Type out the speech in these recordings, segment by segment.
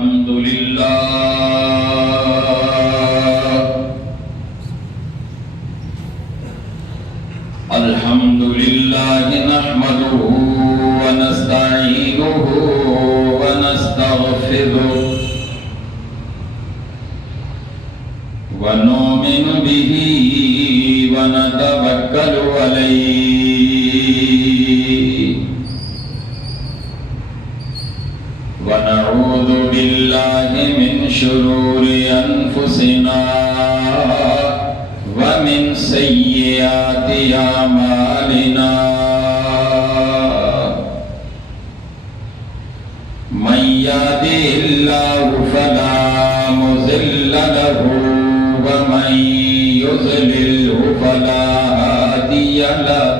الحمد لله نحمده ونستعينه ونستغفره ونؤمن به ونتوكل عليه ونعوذ بالله من شرور أنفسنا ومن سيئات أعمالنا من يهده الله فلا مضل له ومن يضلله فلا هادي له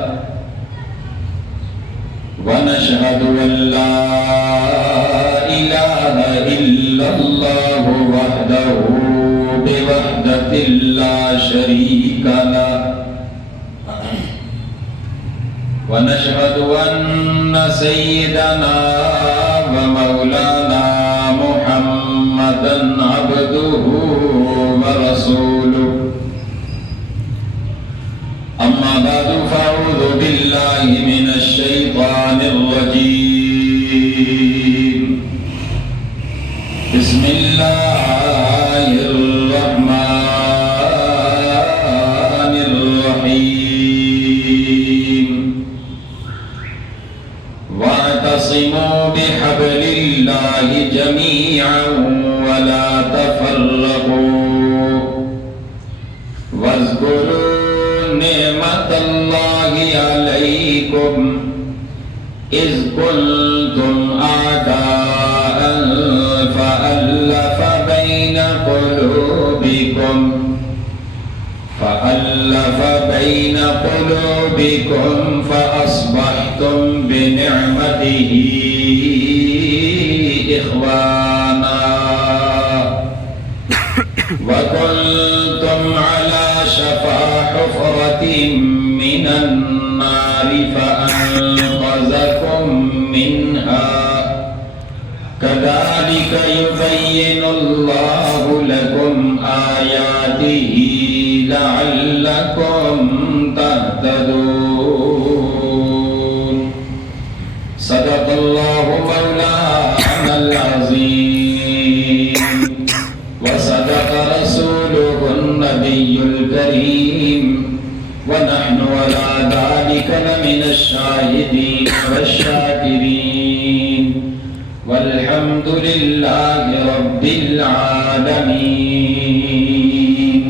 ونشهد أن لا إله إلا الله وحده بوحدة لا شريك له ونشهد أن سيدنا ومولانا محمدا عبده ورسوله أما بعد فأعوذ بالله من الشيطان الرجيم بسم الله الرحمن الرحيم واعتصموا بحبل الله جميعا ولا تفرقوا واذكروا نعمة الله عليكم إذ كنتم أعداء فألف بين قلوبكم فأصبحتم بنعمته إخوانا وكنتم على شفا حفرة من النار فأنقذكم منها كذلك يبين الله لكم آياته لعلكم تهتدون صدق الله مولانا العظيم وصدق رسوله النبي الكريم ونحن على ذلك لمن الشاهدين والشاكرين والحمد لله رب العالمين.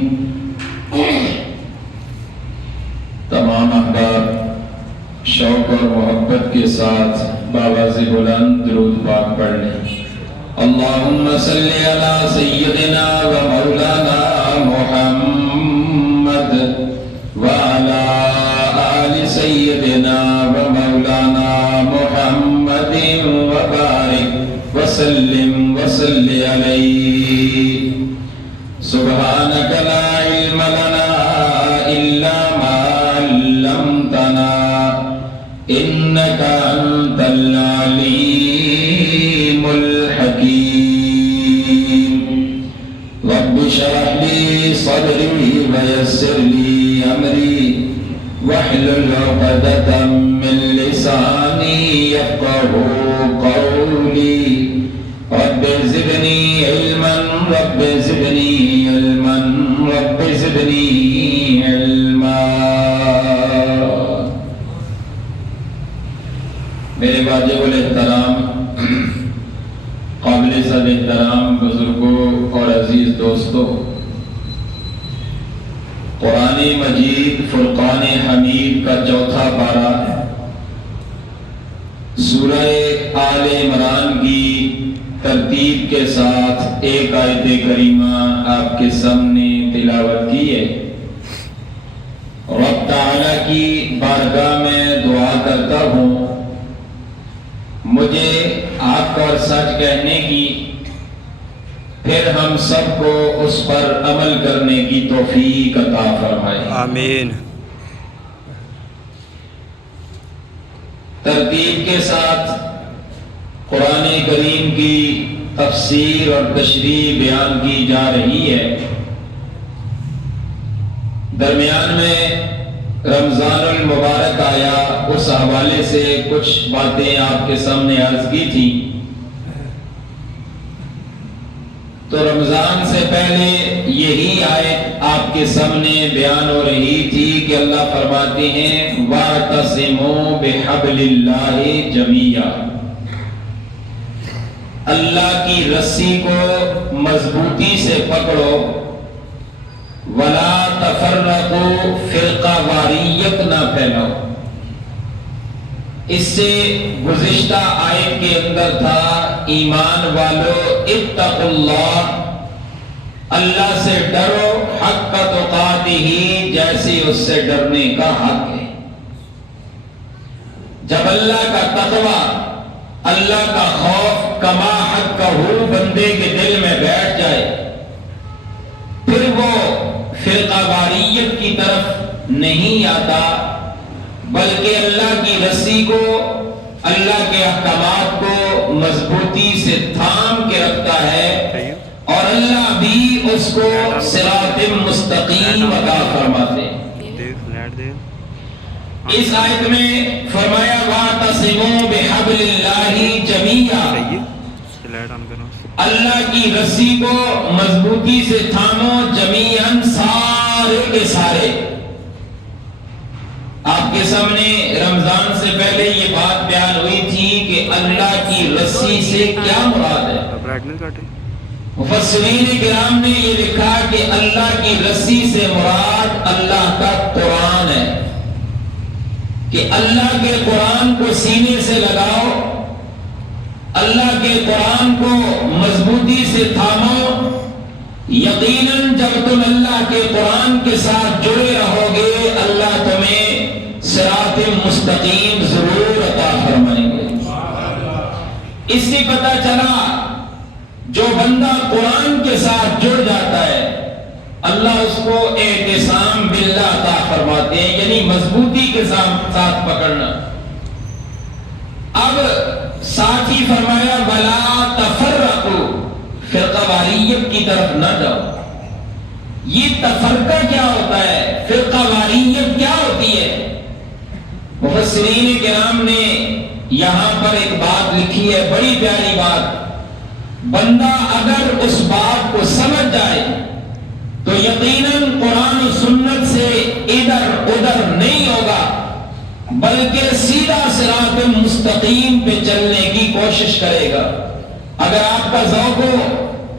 تمام احباب شوق اور محبت کے ساتھ باواز بلند درود پاک پڑھ لیں. اللہم صلی علی سیدنا و مولانا محمد وعلی آل سیدنا و مولانا محمد وبارک وسلم وصلی علیہ. سبحانک لا علم لنا الا ما علمتنا انک انت العلیم الحکیم. رب اشرح لي صدري ويسر لي امری واحلل عقدة من لسانی يفقهوا قولی. رب زدنی علما رب زدنی علما رب زدنی علما. میرے واجب الاحترام قابل صد احترام بزرگوں اور عزیز دوستوں، قرآن مجید فرقان حمید کا چوتھا پارہ ہے. سورہ آل عمران کی ترتیب کے ساتھ ایک آیت کریمہ آپ کے سامنے تلاوت کی ہے. رب تعالیٰ کی بارگاہ میں دعا کرتا ہوں مجھے آپ پر سچ کہنے کی، پھر ہم سب کو اس پر عمل کرنے کی توفیق عطا فرمائے. آمین. ترتیب کے ساتھ قرآن کریم کی تفسیر اور تشریح بیان کی جا رہی ہے۔ درمیان میں رمضان المبارک آیا، اس حوالے سے کچھ باتیں آپ کے سامنے عرض کی تھی۔ تو رمضان سے پہلے یہی آیت آپ کے سامنے بیان ہو رہی تھی کہ اللہ فرماتے ہیں وَاعْتَصِمُوا بِحَبْلِ اللَّهِ جَمِيعًا، اللہ کی رسی کو مضبوطی سے پکڑو، وَلَا تَفَرَّقُوا، فرقہ واریت نہ پھیلاؤ۔ اس سے گزشتہ آیت کے اندر تھا ایمان والو اتقوا اللہ، اللہ سے ڈرو حق تقاتہ، جیسے اس سے ڈرنے کا حق ہے۔ جب اللہ کا تقوی، اللہ کا خوف کما حق ہو بندے کے دل میں بیٹھ جائے، پھر وہ فرقہ واریت کی طرف نہیں آتا، بلکہ اللہ کی رسی کو، اللہ کے احکامات کو مضبوطی سے تھام کے رکھتا ہے، اور اللہ بھی اس کو صراط مستقیم عطا فرماتے ہیں۔ اس آیت میں فرمایا وَاعْتَصِمُوا بِحَبْلِ اللَّهِ جَمِيعًا، اللہ کی رسی کو مضبوطی سے تھامو، جمیعاً، سارے کے سارے۔ آپ کے سامنے رمضان سے پہلے یہ بات بیان ہوئی تھی کہ اللہ کی رسی سے کیا مراد ہے۔ مفسرین کرام نے یہ لکھا کہ اللہ کی رسی سے مراد اللہ کا قرآن ہے، کہ اللہ کے قرآن کو سینے سے لگاؤ، اللہ کے قرآن کو مضبوطی سے تھامو، یقیناً جب تم اللہ کے قرآن کے ساتھ جڑے رہو گے، اللہ تمہیں صراط مستقیم ضرور عطا فرمائیں گے۔ اس سے پتہ چلا جو بندہ قرآن کے ساتھ جڑ جاتا ہے، اللہ اس کو اعتصام باللہ عطا فرماتے ہیں، یعنی مضبوطی کے ساتھ پکڑنا۔ اب ساتھ ہی فرمایا وَلَا تَفَرَّقُوا، فرقہ واریت کی طرف نہ جاؤ۔ یہ تفرقہ کیا ہوتا ہے، فرقہ واریت کیا ہوتی ہے؟ مفسرین کرام نے یہاں پر ایک بات لکھی ہے، بڑی پیاری بات۔ بندہ اگر اس بات کو سمجھ جائے تو یقیناً قرآن و سنت سے ادھر ادھر نہیں ہوگا، بلکہ سیدھا صراط مستقیم پہ چلنے کی کوشش کرے گا۔ اگر آپ کا ذوق ہو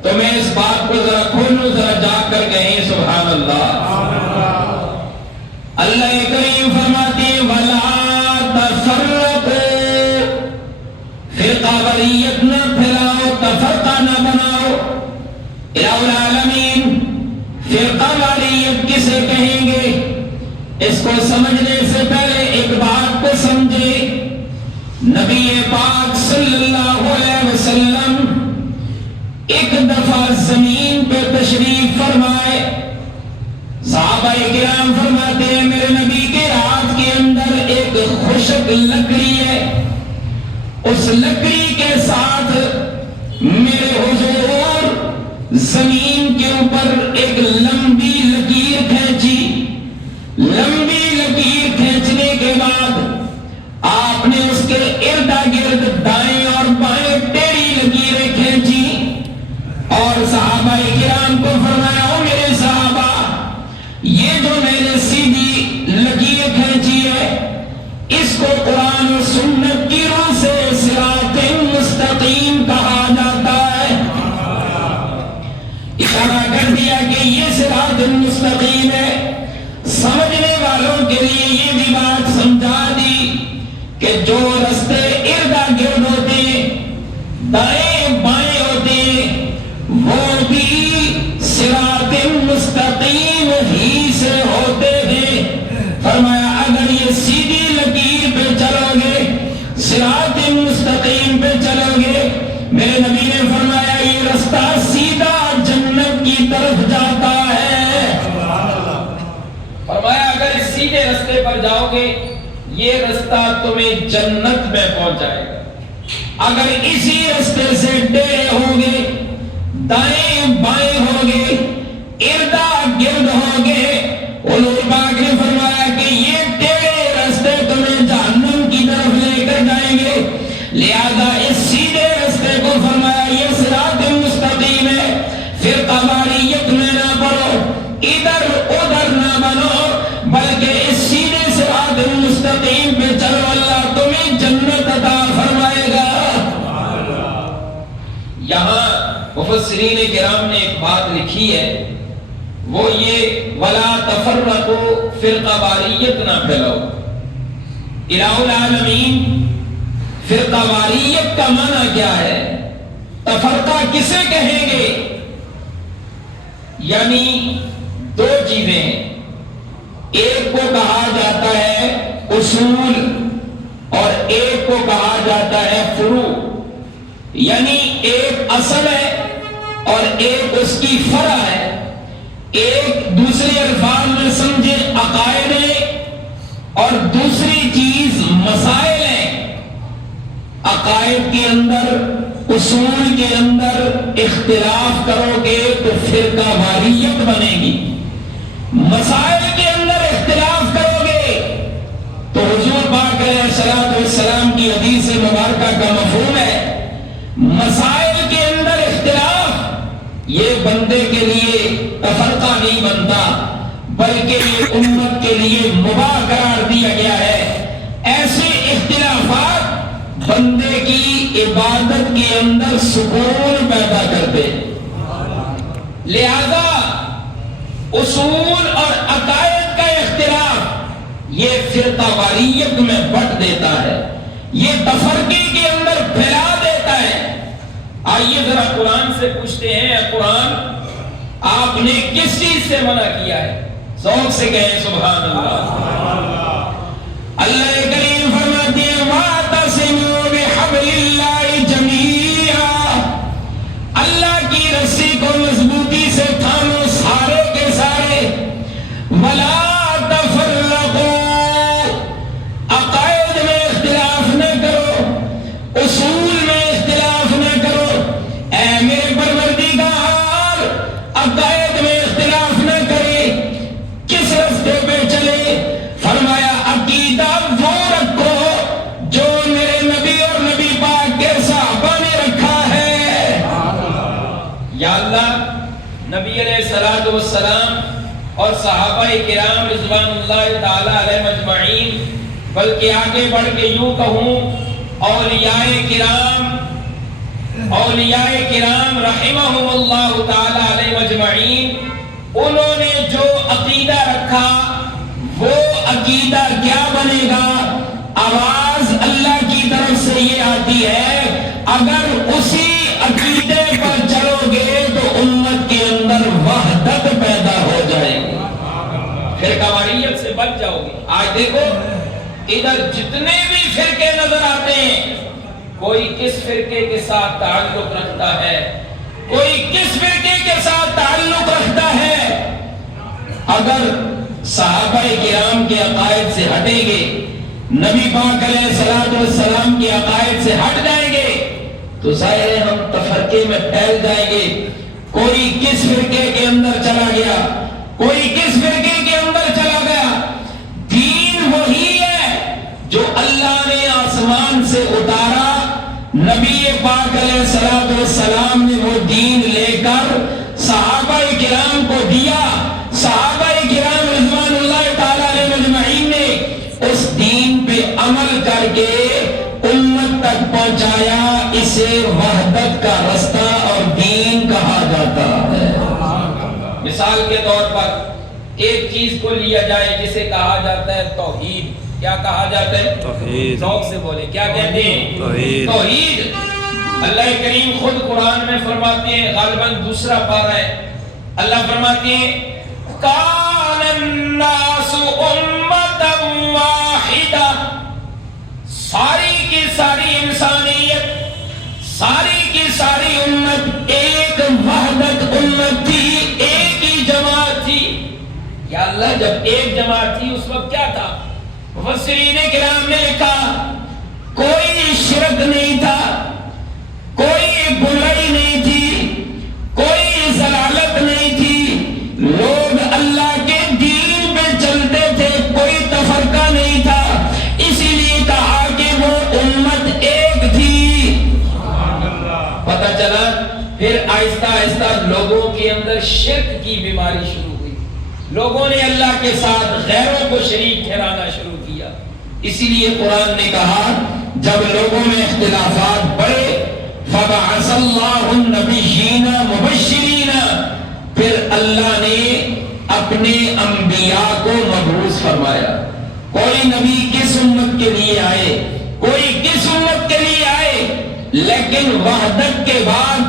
تو میں اس بات کو ذرا کھولوں، ذرا جا کر کہیں سبحان اللہ۔ اللہ کریم فرماتے ہیں وَلَا تَفَرَّقُوا، فرقہ واریت نہ پھیلاؤ، تفرقہ نہ بناؤ۔ الہ العالمین، فرقہ واریت کسے کہیں گے؟ اس کو سمجھنے سے پہلے ایک بات کو سمجھے۔ نبی پاک صلی اللہ علیہ وسلم ایک دفعہ زمین پہ تشریف فرمائے، صحابہ کرام فرماتے ہیں میرے نبی کے ہاتھ کے اندر ایک خشک لکڑی ہے، اس لکڑی کے ساتھ میرے حضور زمین کے اوپر ایک لمبی لکیر کھینچی۔ لمبی لکیر کھینچنے کے بعد آپ نے اس کے ارد گرد دائیں اور بائیں ٹیڑھی لکیریں کھینچی، اور صحابہ کرام کو فرمایا او میرے صحابہ، یہ جو میں نے سیدھی لکیر کھینچی ہے، اس کو قرآن و سنت کی روح سے صراط مستقیم کہا جاتا ہے۔ اشارہ کر دیا کہ یہ صراط مستقیم ہے۔ سمجھنے والوں کے لیے یہ بھی بات سمجھا دی کہ جو رستے ارد گرد ہوتے ہیں، دائیں بائیں ہوتے ہیں، وہ بھی صراط مستقیم ہی سے ہوتے ہیں۔ فرمایا اگر یہ سیدھی لکیر پہ چلو گے، صراط مستقیم پہ چلو گے، میرے نبی نے فرمایا یہ رستہ سیدھا جنت کی طرف جاتا ہے۔ فرمایا اگر سیدھے رستے پر جاؤ گے، یہ رستہ تمہیں جنت میں پہنچائے گا۔ اگر اسی رستے سے ٹیڑھے ہوں گے، دائیں بائیں ہوں گے، اردا گرد ہوں گے، حضور پاک نے فرمایا کہ یہ ٹیڑھے رستے تمہیں جہنم کی طرف لے کر جائیں گے، لہذا اس سیدھے رستے کو فرمایا یہ صراط مستقیم ہے، فرقہ واریت میں نہ پڑو، ادھر ادھر نہ بنو، بلکہ اس سیدھے صراط مستقیم پہ چلو، اللہ تمہیں جنت عطا فرمائے گا۔ یہاں مفسرین کرام نے ایک بات لکھی ہے، وہ یہ وَلَا تَفَرَّقُوا فرقہ واریت نہ پھیلاؤ۔ الہ العالمین، فرقہ واریت کا معنی کیا ہے؟ تفرقہ کسے کہیں گے؟ یعنی دو چیزیں ہیں، ایک کو کہا جاتا ہے اصول اور ایک کو کہا جاتا ہے فروع، یعنی ایک اصل ہے اور ایک اس کی فرع ہے۔ ایک دوسرے الفاظ میں سمجھے عقائد ہے اور دوسری چیز مسائل ہیں۔ عقائد کے اندر، اصول کے اندر اختلاف کرو گے تو فرقہ واریت بنے گی، مسائل کے اندر اختلاف کرو گے تو حضور پاک علیہ الصلوۃ والسلام کی حدیث مبارکہ کا مفہوم ہے، مسائل کے اندر اختلاف یہ بندے کے لیے تفرقہ نہیں بنتا، بلکہ یہ امت کے لیے مباح قرار دیا گیا ہے۔ ایسے اختلافات بندے کی عبادت کے اندر سکون پیدا کرتے، لہذا اصول اور عقائد کا اختلاف یہ فرقہ واریت میں بٹ دیتا ہے، یہ تفرقے کے اندر پھیلا دیتا ہے۔ آئیے ذرا قرآن سے پوچھتے ہیں، قرآن آپ نے کس چیز سے منع کیا ہے؟ ذوق سے کہیں سبحان اللہ۔ اللہ کریم فرماتے ہیں وَاعْتَصِمُوا بِحَبْلِ اللَّهِ جَمِيعًا، اللہ کی رسی کو مضبوطی سے تھامو سارے کے سارے، وَلَا تَفَرَّقُوا، عقائد میں اختلاف نہ کرو، اصول میں اختلاف نہ کرو، اے میرے پروردگار عقائد میں اختلاف نہ کرے، کس رستے پہ چلے؟ فرمایا عقیدہ وہ رکھو جو میرے نبی اور نبی پاک کے صحابہ نے رکھا ہے۔ یا اللہ، نبی علیہ الصلوۃ والسلام اور صحابہ کرام رضوان اللہ تعالی علیہ مجمعین، بلکہ آگے بڑھ کے یوں کہوں اولیاء کرام رحمہم اللہ تعالی علیہ مجمعین، انہوں نے جو عقیدہ رکھا وہ عقیدہ کیا بنے گا؟ آواز اللہ کی طرف سے یہ آتی ہے، اگر اسی عقیدے پر چلو گے تو امت کے اندر وحدت پیدا ہو جائے گی، فرقہ واریت سے بچ جاؤ گے۔ آج دیکھو ادھر جتنے بھی فرقے نظر آتے ہیں، کوئی کس فرقے کے ساتھ تعلق رکھتا ہے، کوئی کس فرقے کے ساتھ تعلق رکھتا ہے۔ اگر صحابہ کرام کے عقائد سے ہٹیں گے، نبی پاک علیہ الصلوۃ والسلام کے عقائد سے ہٹ جائیں گے تو ظاہر ہے ہم تفرقے میں پھیل جائیں گے۔ کوئی کس فرقے کے اندر چلا گیا، کوئی کس فرقے کے اندر چلا گیا۔ دین وہی ہے جو اللہ نے آسمان سے اتارا، نبی پاک علیہ الصلوۃ والسلام نے وہ دین لے کر صحابہ کرام کو دیا، صحابہ کرام رضوان اللہ تعالی علیہ مجمعین نے اس دین پہ عمل کر کے امت تک پہنچایا۔ اسے وحدت کا رستہ اور دین کہا جاتا ہے۔ مثال کے طور پر ایک چیز کو لیا جائے جسے کہا جاتا ہے توحید۔ کیا کہا جاتا ہے؟ توحید۔ ذوق سے بولے، کیا کہتے ہیں؟ توحید۔ اللہ کریم خود قرآن میں فرماتے ہیں، غالباً دوسرا پارہ ہے، اللہ فرماتے ہیں کان الناس امتا واحدہ، ساری کی ساری انسانیت، ساری کی ساری امت ایک وحدت امت تھی، ایک ہی جماعت تھی۔ یا اللہ، جب ایک جماعت تھی اس وقت کیا تھا؟ مفسرین کرام نے لکھا کوئی شرک نہیں تھا، گمراہی نہیں تھی، کوئی ضلالت نہیں تھی، لوگ اللہ کے دین پہ چلتے تھے، کوئی تفرقہ نہیں تھا، اسی لیے کہا کہ وہ امت ایک تھی۔ پتہ چلا پھر آہستہ آہستہ لوگوں کے اندر شرک کی بیماری شروع ہوئی، لوگوں نے اللہ کے ساتھ غیروں کو شریک ٹھہرانا شروع کیا۔ اسی لیے قرآن نے کہا جب لوگوں میں اختلافات بڑھے فَبَعَثَ اللَّهُ النَّبِيِّينَ مُبَشِّرِينَ، پھر اللہ نے اپنے انبیاء کو مبعوث فرمایا۔ کوئی نبی کس امت کے لیے آئے، کوئی کس امت کے لیے آئے، لیکن وحدت کے بعد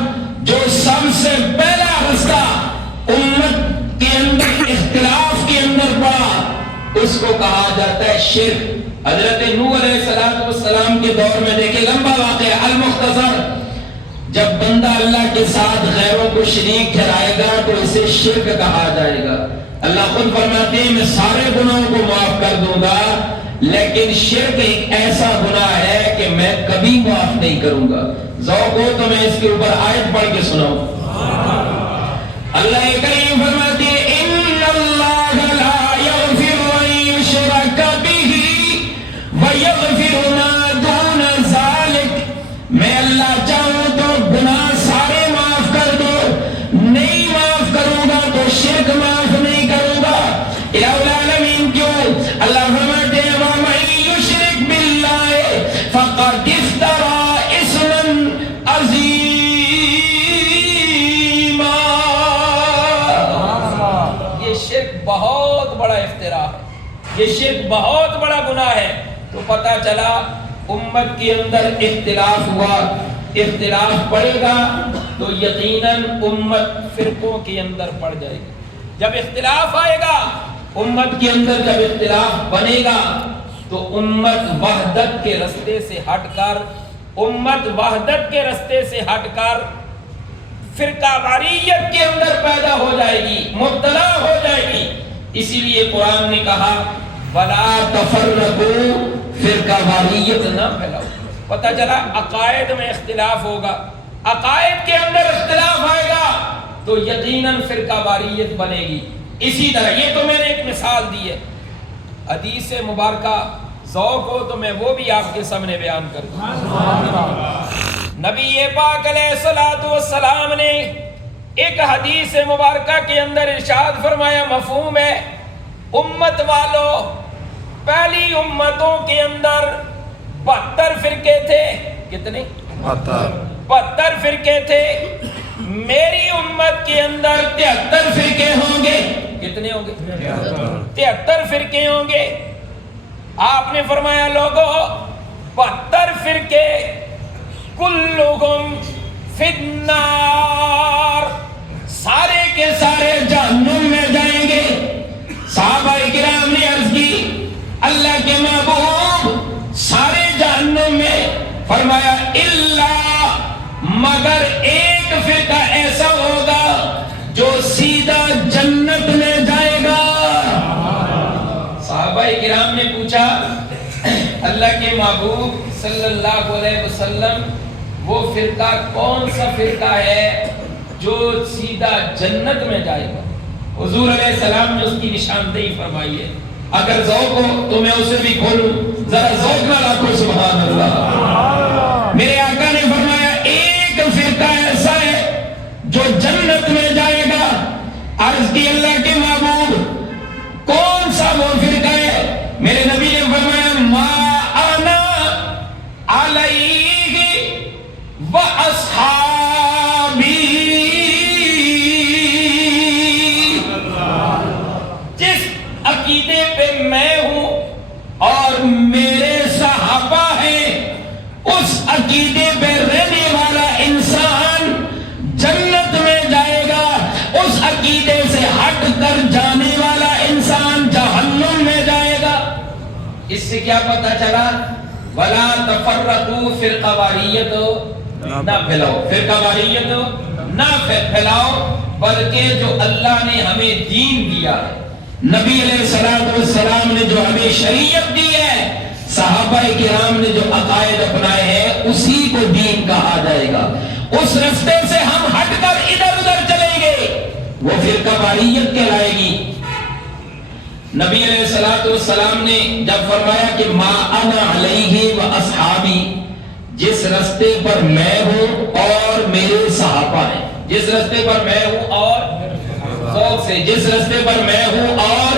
جو سب سے پہلا رستہ امت کے اندر اختلاف کے اندر پڑا اس کو کہا جاتا ہے شرک۔ حضرت نوح علیہ السلام کے دور میں دیکھیں، لمبا واقعہ المختصر، جب بندہ اللہ کے ساتھ غیروں کو شریک ٹھہرائے گا تو اسے شرک کہا جائے گا۔ اللہ خود فرماتے ہیں میں سارے گناہوں کو معاف کر دوں گا لیکن شرک ایک ایسا گناہ ہے کہ میں کبھی معاف نہیں کروں گا۔ ذوق ہو تو میں اس کے اوپر آیت پڑھ کے سناؤں۔ اللہ کریم فرماتے ہیں ان اللہ لا یغفر ان یشرک بہ ویغفر ما دون ذلک، میں اللہ چاہوں تو گناہ سارے معاف کر دو، نہیں معاف کروں گا تو شرک معاف نہیں کروں گا۔ الہ العالمین کیوں؟ اللہ فرماتے ہیں وَمَن یشرک بِاللَّهِ فَقَدِ افْتَرَىٰ اِثْمًا عَظِیمًا۔ یہ شرک بہت بڑا افتراء ہے، یہ شرک بہت بڑا گناہ ہے۔ تو پتہ چلا امت کے اندر اختلاف ہوا، اختلاف پڑے گا تو یقیناً امت فرقوں کے اندر پڑ جائے گی۔ جب اختلاف آئے گا امت کے اندر، جب اختلاف بنے گا تو امت وحدت کے رستے سے ہٹ کر، امت وحدت کے رستے سے ہٹ کر فرقہ واریت کے اندر پیدا ہو جائے گی، مبتلا ہو جائے گی۔ اسی لیے قرآن نے کہا وَلَا تَفَرَّقُوا، فرقہ واریت نہ پھیلاؤ۔ پتہ چلا عقائد میں اختلاف ہوگا، عقائد کے اندر اختلاف آئے گا تو یقیناً فرقہ واریت بنے گی۔ اسی طرح یہ تو میں نے ایک مثال دی ہے، حدیث مبارکہ ذوق ہو تو میں وہ بھی آپ کے سامنے بیان کر دوں۔ نبی پاک علیہ الصلوۃ والسلام نے ایک حدیث مبارکہ کے اندر ارشاد فرمایا، مفہوم ہے امت والو، پہلی امتوں کے اندر 72 فرقے تھے۔ کتنے؟ 72 فرقے تھے۔ میری امت کے اندر 73 فرقے ہوں گے۔ کتنے ہوں گے؟ 73 فرقے ہوں گے۔ آپ نے فرمایا لوگو 72 فرقے کلہم فی النار، سارے کے سارے جہنم میں جائیں گے۔ صحابہ کرام نے عرض کی اللہ کے محبوب سارے جہنم میں؟ فرمایا الا، مگر ایک فرقہ ایسا ہوگا جو سیدھا جنت میں جائے گا۔ صحابہ کرام نے پوچھا اللہ کے محبوب صلی اللہ علیہ وسلم وہ فرقہ کون سا فرقہ ہے جو سیدھا جنت میں جائے گا؟ حضور علیہ السلام نے اس کی نشاندہی فرمائی ہے۔ اگر ذوق ہو تو میں اسے بھی کھولوں، ذرا ذوق نہ رکھو، سبحان اللہ۔ میرے آقا نے فرمایا ایک فرقہ ایسا ہے جو جنت میں جائے گا۔ عرض کی اللہ کے محبوب کون سا وہ فرقہ ہے؟ میرے نبی نے فرمایا ما انا علیہ و اصحابی، جس عقیدے پہ میں ہوں اور میرے صحابہ ہیں اس عقیدے پہ رہنے والا انسان جنت میں جائے گا، اس عقیدے سے ہٹ کر جانے والا انسان جہنم میں جائے گا۔ اس سے کیا پتہ چلا؟ وَلَا تَفَرَّقُوا، فرقہ واریت نہ پھیلاؤ، فرقہ واریت نہ پھیلاؤ، بلکہ جو اللہ نے ہمیں دین دیا ہے، نبی علیہ السلام نے جو ہمیں شریعت دی ہے، صحابہ کرام نے جو عقائد اپنائے ہیں، اسی کو دین کہا جائے گا، اس رستے سے ہم ہٹ کر ادھر ادھر چلیں گے وہ فرقہ واریت کہلائے گی۔ نبی علیہ الصلوۃ والسلام نے جب فرمایا کہ ما انا علیہ و اصحابی، جس رستے پر میں ہوں اور میرے صحابہ ہیں، جس رستے پر میں ہوں اور ذوق سے، جس رستے پر میں ہوں اور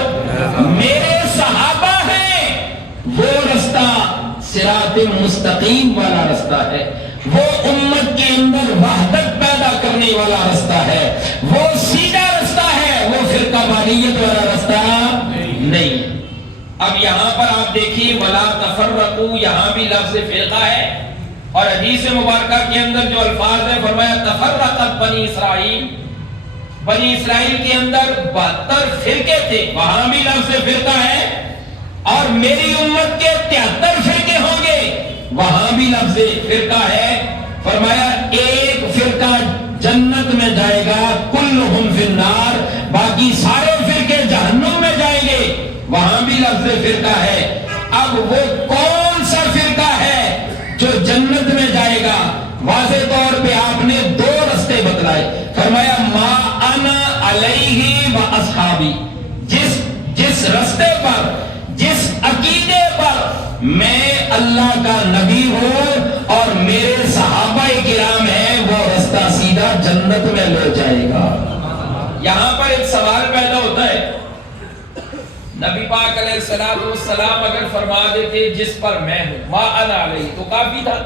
میرے صحابہ ہیں، وہ رستہ صراط مستقیم والا رستہ ہے، وہ امت کے اندر وحدت پیدا کرنے والا رستہ ہے، وہ سیدھا رستہ ہے، وہ فرقہ واریت والا رستہ نہیں۔ اب یہاں پر آپ دیکھیے ولا تفرقوا، یہاں بھی لفظ فرقہ ہے، اور حدیث مبارکہ کے اندر جو الفاظ ہیں فرمایا تفرقت بنی اسرائیل، بنی اسرائیل کے اندر 72 فرقے تھے، وہاں بھی لفظ فرقہ ہے، اور میری امت کے 73 فرقے ہوں گے، وہاں بھی لفظ فرقہ ہے۔ فرمایا ایک فرقہ جنت میں جائے گا، کلہم فی النار، باقی سارے فرقے جہنم میں جائیں گے، وہاں بھی لفظ فرقہ ہے۔ اب وہ کون سا فرقہ ہے جو جنت میں جائے گا؟ واضح طور پہ آپ نے 2 رستے بتلائے، فرمایا ما انا علیہ و اصحابی، جس رستے پر، جس عقیدے پر میں اللہ کا نبی ہوں اور میرے صحابہ کرام ہیں، وہ رستہ سیدھا جنت میں لے جائے گا۔ یہاں پر ایک سوال پیدا ہوتا ہے، نبی پاک علیہ السلام اگر فرما دیتے جس پر میں ہوں ما انا علیہ تو کافی تھا،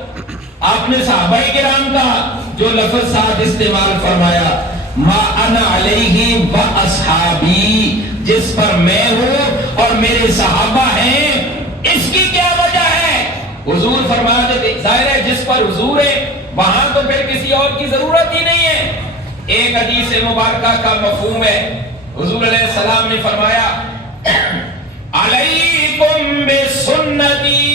آپ نے صحابہ کرام کا جو لفظ ساتھ استعمال فرمایا ما انا علیہ و اصحابی، جس پر میں ہوں اور میرے صحابہ ہیں، اس کی کیا وجہ ہے؟ حضور فرما دیتے، ظاہر ہے جس پر حضور ہے وہاں تو پھر کسی اور کی ضرورت ہی نہیں ہے۔ ایک حدیث مبارکہ کا مفہوم ہے، حضور علیہ السلام نے فرمایا علیکم بسنتی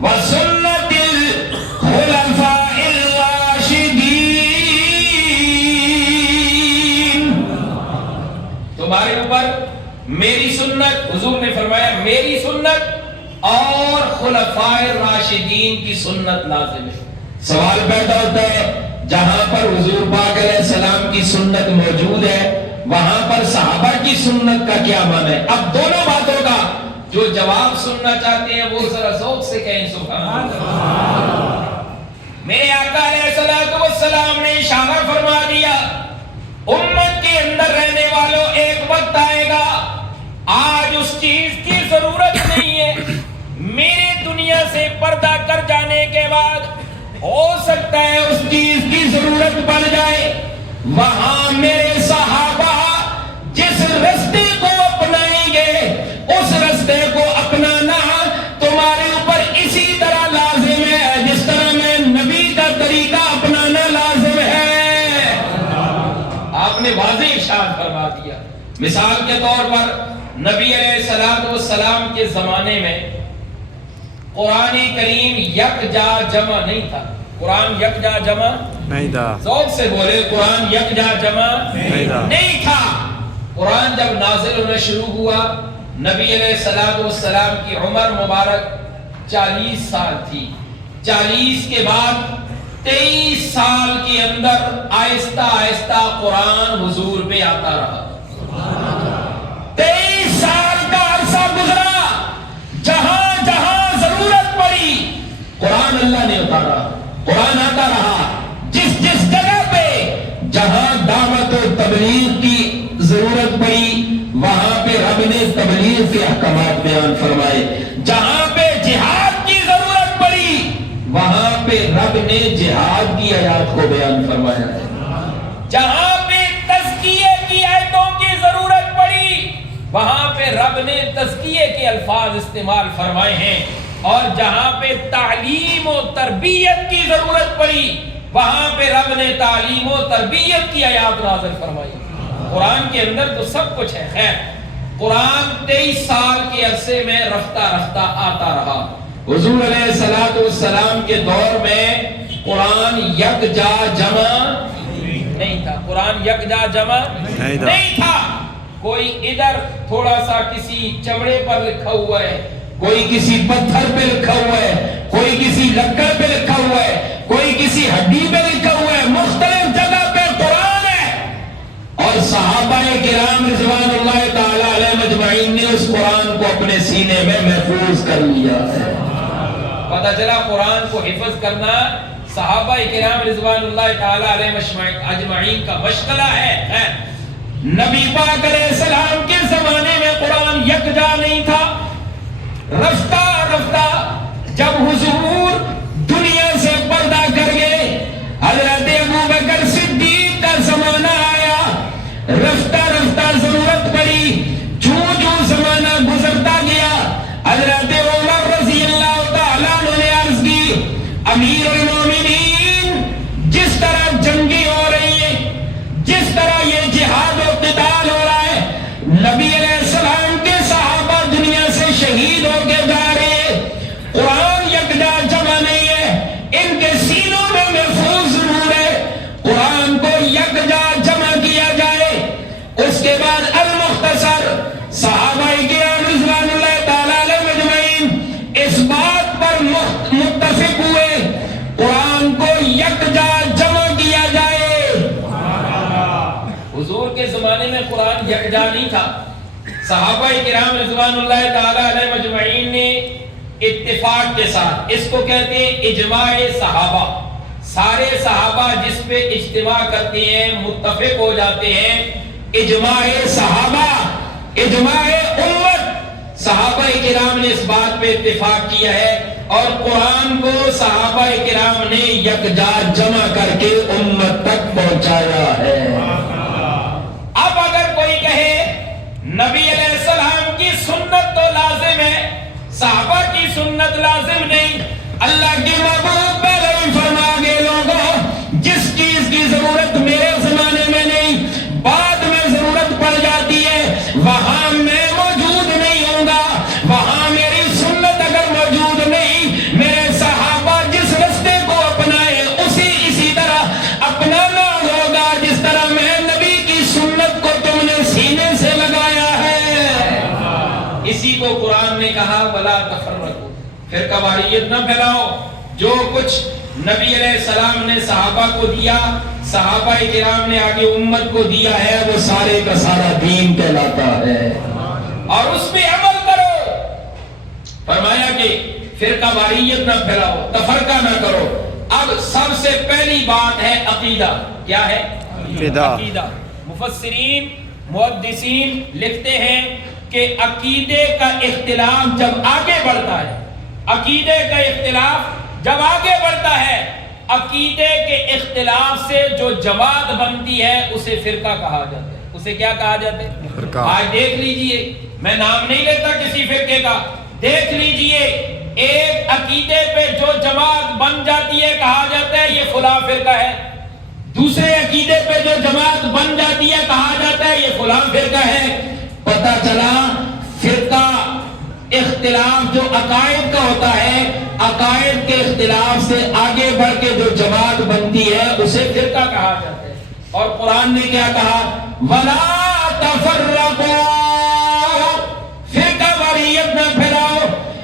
وسنت الخلفاء الراشدین، تمہارے اوپر میری سنت، حضور نے فرمایا میری سنت اور خلفاء راشدین کی سنت لازم ہے۔ سوال پیدا ہوتا ہے جہاں پر حضور پاک علیہ السلام کی سنت موجود ہے وہاں پر صحابہ کی سنت کا کیا معنی ہے؟ اب دونوں باتوں کا جو جواب سننا چاہتے ہیں وہ ذرا ذوق سے کہیں سبحان اللہ۔ میرے آقا علیہ السلام نے اشارہ فرما دیا، امت کے اندر رہنے والوں ایک وقت آئے گا آج اس چیز کی ضرورت نہیں ہے، میرے دنیا سے پردہ کر جانے کے بعد ہو سکتا ہے اس چیز کی ضرورت پڑ جائے، وہاں میرے صحابہ جس رستے کو اپنائیں گے اس رستے کو اپنانا تمہارے اوپر اسی طرح لازم ہے جس طرح میں نبی کا طریقہ اپنانا لازم ہے۔ آپ نے واضح ارشاد فرما دیا۔ مثال کے طور پر نبی علیہ السلام کے زمانے میں قرآن کریم یکجا جمع نہیں تھا، قرآن یکجا جمع نہیں تھا، ذوق سے بولے قرآن یکجا جمع نہیں تھا۔ قرآن جب نازل ہونا شروع ہوا نبی علیہ السلام کی عمر مبارک 40 سال تھی، 40 کے بعد 23 سال کے اندر آہستہ آہستہ قرآن حضور پہ آتا رہا۔ 23 سال کا عرصہ گزرا، جہاں جہاں ضرورت پڑی قرآن اللہ نے اتارا، قرآن آتا رہا۔ جس جس جگہ پہ جہاں دعوت و تبلیغ کی ضرورت پڑی وہاں پہ رب نے تبلیغ کے احکامات بیان فرمائے، جہاں پہ جہاد کی ضرورت پڑی وہاں پہ رب نے جہاد کی آیات کو بیان فرمایا ہے، جہاں پہ تزکیے کی آیتوں کی ضرورت پڑی وہاں پہ رب نے تزکیے کے الفاظ استعمال فرمائے ہیں، اور جہاں پہ تعلیم و تربیت کی ضرورت پڑی وہاں پہ رب نے تعلیم و تربیت کی آیات نازل فرمائی۔ قرآن کے اندر تو سب کچھ ہے۔ خیر، قرآن 23 سال کے عرصے میں رفتہ رفتہ آتا رہا۔ حضور علیہ السلام کے دور میں قرآن یکجا جمع نہیں تھا، قرآن یکجا جمع نہیں تھا۔ کوئی ادھر تھوڑا سا کسی چمڑے پر لکھا ہوا ہے، کوئی کسی پتھر پہ لکھا ہوا ہے، کوئی کسی لکڑ پہ لکھا ہوا ہے، کوئی کسی ہڈی پہ لکھا ہوا ہے، محفوظ کر لیا ہے۔ پتہ چلا قرآن کو حفظ کرنا صحابہ کرام رضوان اللہ تعالی علیہ اجمعین کا مشغلہ ہے۔ نبی پاک علیہ السلام کے زمانے میں قرآن یکجا نہیں تھا۔ رفتہ رفتہ جب حضور دنیا سے پردہ کر گئے، حضرت ابوبکر صدیق کا زمانہ آیا، رفتہ رفتہ ضرورت پڑی، جوں جوں زمانہ گزرتا گیا، حضرت عمر رضی اللہ تعالیٰ نے عرض کی، امیر المومنین جس طرح جنگیں ہو رہی ہیں، جس طرح یہ جہاد و قتال ہو رہا ہے، نبی علیہ السلام کے صحابہ دنیا سے شہید ہو کے جا رہے ہیں، قرآن یکجا جمع نہیں ہے، ان کے سینوں میں محفوظ ضرور ہے، قرآن کو یکجا جمع کیا جائے۔ اس کے بعد المختصر صحابہ کرام رضوان اللہ تعالیٰ علیہ اجمعین اس بات پر متفق ہوئے قرآن کو یکجا جمع کیا جائے۔ حضور کے زمانے میں قرآن یکجا نہیں تھا، صحابہ کرام رضوان اللہ تعالیٰ علیہ اجمعین نے اتفاق کے ساتھ، اس کو کہتے ہیں اجماع صحابہ، سارے صحابہ جس پہ اجتماع کرتے ہیں، متفق ہو جاتے ہیں، اجماع صحابہ، اجماع امت، صحابہ کرام نے اس بات پہ اتفاق کیا ہے اور قرآن کو صحابہ کرام نے یکجا جمع کر کے امت تک پہنچایا ہے۔ اب اگر کوئی کہے نبی علیہ السلام کی سنت تو لازم ہے، صحابہ کی سنت لازم نہیں، اللہ کے محبوب پہلے ہی فرما گئے لوگوں جس چیز کی ضرورت میرے زمانے میں نہیں، بعد میں ضرورت پڑ جاتی ہے، وہاں میں موجود نہیں ہوں گا، وہاں میری سنت اگر موجود نہیں، میرے صحابہ جس رستے کو اپنائے اسی طرح اپنانا ہوگا جس طرح میں نبی کی سنت کو تم نے سینے سے لگایا ہے۔ اسی کو قرآن نے کہا وَلَا تَفَرَّقُوا، فرقہ واریت نہ پھیلاؤ، جو کچھ نبی علیہ السلام نے صحابہ کو دیا، صحابہ کرام نے آگے امت کو دیا ہے، وہ سارے کا سارا دین کہلاتا ہے، اور اس پہ عمل کرو۔ فرمایا کہ فرقہ واریت نہ پھیلاؤ، تفرقہ نہ کرو۔ اب سب سے پہلی بات ہے عقیدہ، کیا ہے؟ عقیدہ۔ مفسرین محدثین لکھتے ہیں کہ عقیدے کا اختلاف جب آگے بڑھتا ہے، عقیدے کا اختلاف جب آگے بڑھتا ہے، عقیدے کے اختلاف سے جو جماعت بنتی ہے اسے فرقہ کہا جاتا ہے۔ اسے کیا کہا جاتا ہے؟ آج دیکھ لیجئے، میں نام نہیں لیتا کسی فرقے کا، دیکھ لیجئے ایک عقیدے پہ جو جماعت بن جاتی ہے کہا جاتا ہے یہ فلاں فرقہ ہے، دوسرے عقیدے پہ جو جماعت بن جاتی ہے کہا جاتا ہے یہ فلاں فرقہ ہے۔ پتہ چلا فرقہ اختلاف جو عقائد کا ہوتا ہے، عقائد کے اختلاف سے آگے بڑھ کے جو جماعت بنتی ہے اسے فرقہ کہا جاتا ہے۔ اور قرآن نے کیا کہا؟ وَلَا تَفَرَّقُوا، فرقہ واریت نہ پھیلاؤ۔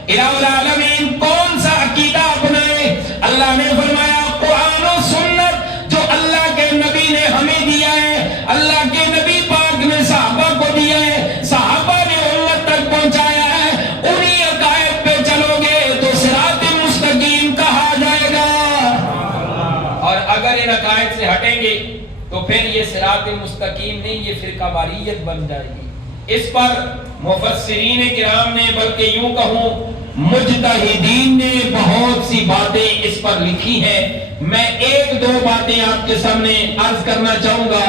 الہ العالمین کون سا عقیدہ اپنائے؟ اللہ نے فرمایا قرآن و سنت جو اللہ کے نبی نے ہمیں دیا ہے، اللہ کے نبی پاک نے صحابہ کو دیا ہے، صحابہ نے امت تک پہنچایا ہے، انہی عقائد پہ چلو گے تو صراط مستقیم کہا جائے گا، اور اگر ان عقائد سے ہٹیں گے تو پھر یہ صراط مستقیم نہیں، یہ فرقہ واریت بن جائے گی۔ اس پر مفسرین کرام نے، بلکہ یوں کہوں مجتہدین نے بہت سی باتیں اس پر لکھی ہیں۔ میں ایک دو باتیں آپ کے سامنے عرض کرنا چاہوں گا،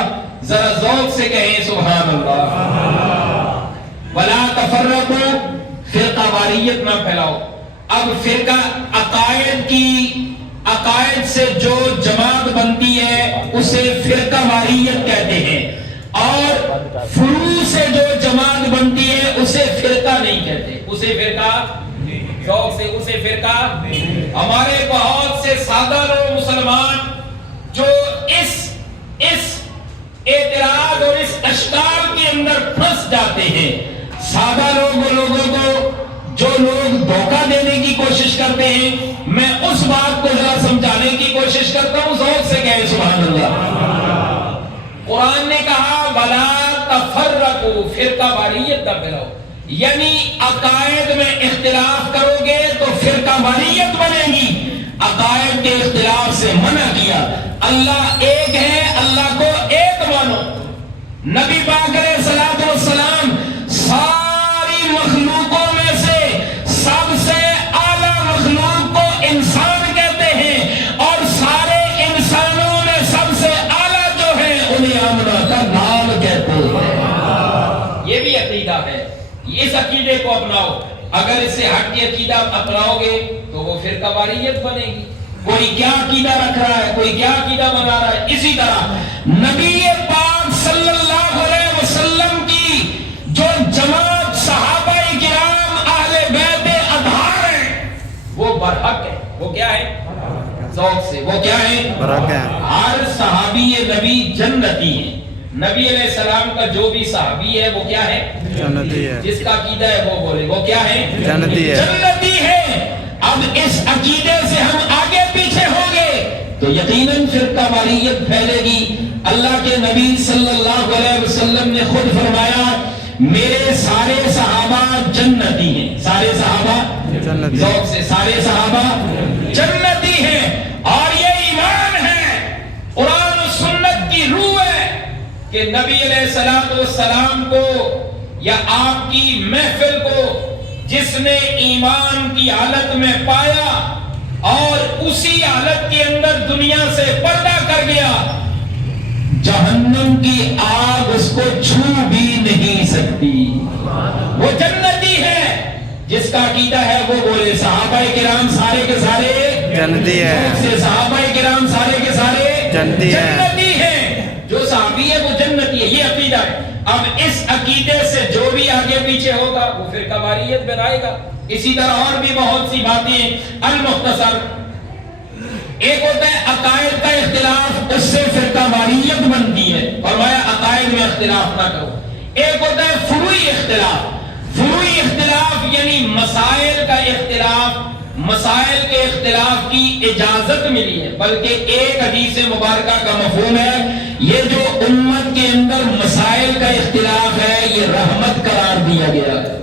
ذرا ذوق سے کہیں سبحان اللہ۔ وَلَا تَفَرَّقُوا، فرقہ واریت نہ پھیلاؤ۔ اب فرقہ عقائد سے جو جماعت بنتی ہے اسے فرقہ واریت کہتے ہیں، اور فروع سے جو جماعت بنتی ہے اسے فرقہ نہیں کہتے، اسے فرقہ ذوق سے اسے فرقہ۔ ہمارے بہت سے سادہ لوگ مسلمان جو اس اعتراض اور اس اشکال کے اندر پھنس جاتے ہیں، سادہ لوگوں کو جو لوگ دھوکہ دینے کی کوشش کرتے ہیں، میں اس بات کو ذرا سمجھانے کی کوشش کرتا ہوں، ذوق سے کہیں سبحان اللہ۔ قرآن نے کہا وَلَا تَفَرَّقُوا، فرقہ واریت نہ پھیلاؤ، یعنی عقائد میں اختلاف کرو گے تو فرقہ واریت بنے گی. عقائد کے اختلاف سے منع کیا. اللہ ایک ہے، اللہ کو ایک مانو. نبی پاک علیہ الصلوۃ والسلام ساری مخلوقوں میں سے سب سے اعلیٰ مخلوق کو انسان کہتے ہیں، اور سارے انسانوں میں سب سے اعلیٰ جو ہے انہیں آمنہ کا نام کہتے ہیں. یہ بھی عقیدہ ہے. اس عقیدے کو اپناؤ. اگر اس سے ہٹ کے عقیدہ اپناؤ گے تو وہ فرقہ واریت بنے گی. کوئی کیا عقیدہ رکھ رہا ہے، کوئی کیا عقیدہ بنا رہا ہے. اسی طرح نبی پاک صلی اللہ علیہ وسلم کی جو جماعت صحابہ کرام اہل بیت اطہار ہیں وہ برحق ہے. وہ کیا ہے؟ ذوق سے وہ کیا ہے؟ برحق ہے. ہر صحابی نبی جنتی ہے. نبی علیہ السلام کا جو بھی صحابی ہے وہ کیا ہے؟ جنتی ہے. جس کا عقیدہ ہے وہ بولے وہ کیا ہے؟ جنتی ہے. جنتی ہے. اب اس عقیدے سے ہم آگے پیچھے ہوں گے تو یقیناً فرقہ واریت پھیلے گی. اللہ کے نبی صلی اللہ علیہ وسلم نے خود فرمایا میرے سارے صحابہ جنتی ہیں. سارے صحابہ ذوق سے سارے صحابہ جنتی ہیں. اور یہ ایمان ہے، قرآن و سنت کی روح ہے کہ نبی علیہ السلام کو یا آپ کی محفل کو جس نے ایمان کی حالت میں پایا اور اسی حالت کے اندر دنیا سے پردہ کر گیا، جہنم کی آگ اس کو چھو بھی نہیں سکتی. وہ جنتی ہے. جس کا عقیدہ ہے وہ بولے صحابہ کرام سارے کے سارے جنتی ہے. صحابہ کرام سارے کے سارے جنتی ہیں. جو صحابی ہے وہ جنتی ہے. یہ عقیدہ ہے. اب اس عقیدے سے جو بھی آگے پیچھے ہوگا وہ فرقہ واریت بنائے گا. اسی طرح اور بھی بہت سی باتیں. المختصر ایک ہوتا ہے عقائد کا اختلاف، اس سے فرقہ واریت بنتی ہے. فرمایا عقائد میں اختلاف نہ کرو. ایک ہوتا ہے فروعی اختلاف. فروعی اختلاف یعنی مسائل کا اختلاف. مسائل کے اختلاف کی اجازت ملی ہے، بلکہ ایک حدیث مبارکہ کا مفہوم ہے یہ جو امت کے اندر مسائل کا اختلاف ہے یہ رحمت قرار دیا گیا ہے.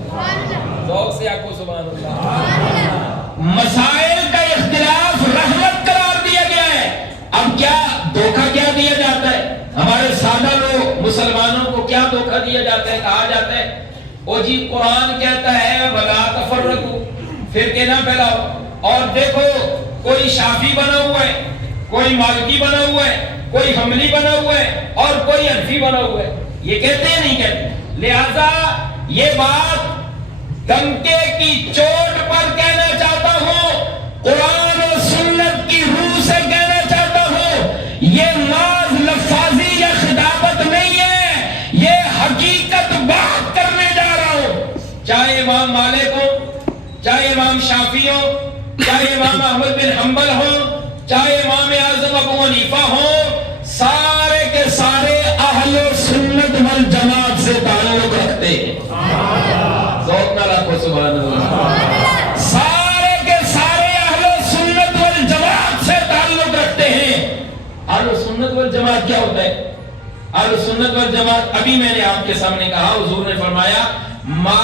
ذوق سے آپ کو سبحان اللہ. مسائل کا اختلاف رحمت قرار دیا گیا ہے. اب کیا دھوکہ کیا دیا جاتا ہے؟ ہمارے سادہ لوگ مسلمانوں کو کیا دھوکہ دیا جاتا ہے؟ کہا جاتا ہے او جی قرآن کہتا ہے وَلَا تَفَرَّقُوا، فرقے نہ پھیلاؤ. اور دیکھو کوئی شافعی بنا ہوا ہے، کوئی مالکی بنا ہوا ہے، کوئی حنبلی بنا ہوا ہے اور کوئی حنفی بنا ہوا ہے. یہ کہتے ہیں نہیں کہتے. لہذا یہ بات دمکے کی چوٹ پر کہنا چاہتا ہوں، قرآن و سنت کی روح سے کہنا چاہتا ہوں. یہ ناز لفاظی یا خطابت نہیں ہے، یہ حقیقت بات کرنے جا رہا ہوں. چاہے امام مالک ہو، چاہے امام شافعی ہو، چاہے امام احمد بن حنبل ہو، چاہے امام اعظم ابو حنیفہ ہو، سارے کے سارے اہل سنت والجماعت سے تعلق رکھتے ہیں. ذوق نہ رکھو سبحان اللہ. سارے کے سارے اہل سنت والجماعت سے تعلق رکھتے ہیں. اہل سنت والجماعت کیا ہوتا ہے؟ اہل سنت والجماعت ابھی میں نے آپ کے سامنے کہا، حضور نے فرمایا ما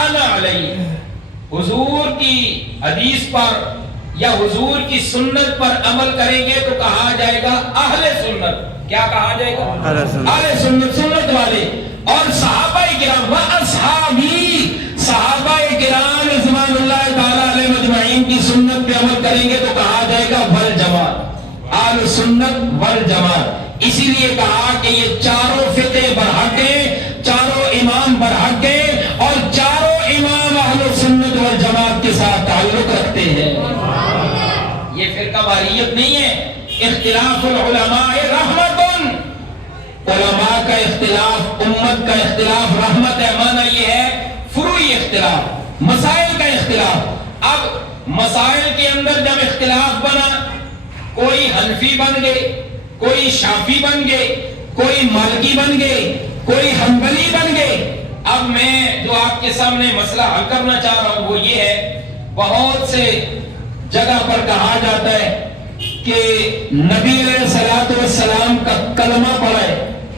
انا علیہ. حضور کی حدیث پر یا حضور کی سنت پر عمل کریں گے تو کہا جائے گا اہل سنت. کیا کہا جائے گا؟ اہل سنت، سنت والے. اور صحابہ کرام و اصحابی، صحابہ کرام رضوان اللہ تعالی علیہ مجمعین کی سنت پہ عمل کریں گے تو کہا جائے گا والجماعت، اہل سنت والجماعت. اسی لیے کہا کہ یہ چاروں فرقے برحق ہیں، چاروں امام برحق ہیں اور چاروں امام اہل سنت والجماعت کے ساتھ تعلق رکھتے ہیں. یہ فرقہ واریت نہیں ہے. اختلاف العلماء رحمت، علماء کا اختلاف امت کا اختلاف رحمت ہے. معنی یہ ہے فروعی اختلاف، مسائل کا اختلاف. اب مسائل کے اندر جب اختلاف بنا، کوئی حنفی بن گئے، کوئی شافعی بن گئے، کوئی مالکی بن گئے، کوئی حنبلی بن گئے. اب میں جو آپ کے سامنے مسئلہ حل کرنا چاہ رہا ہوں وہ یہ ہے، بہت سے جگہ پر کہا جاتا ہے کہ نبی علیہ الصلوۃ والسلام کا کلمہ پڑھا ہے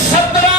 17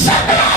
17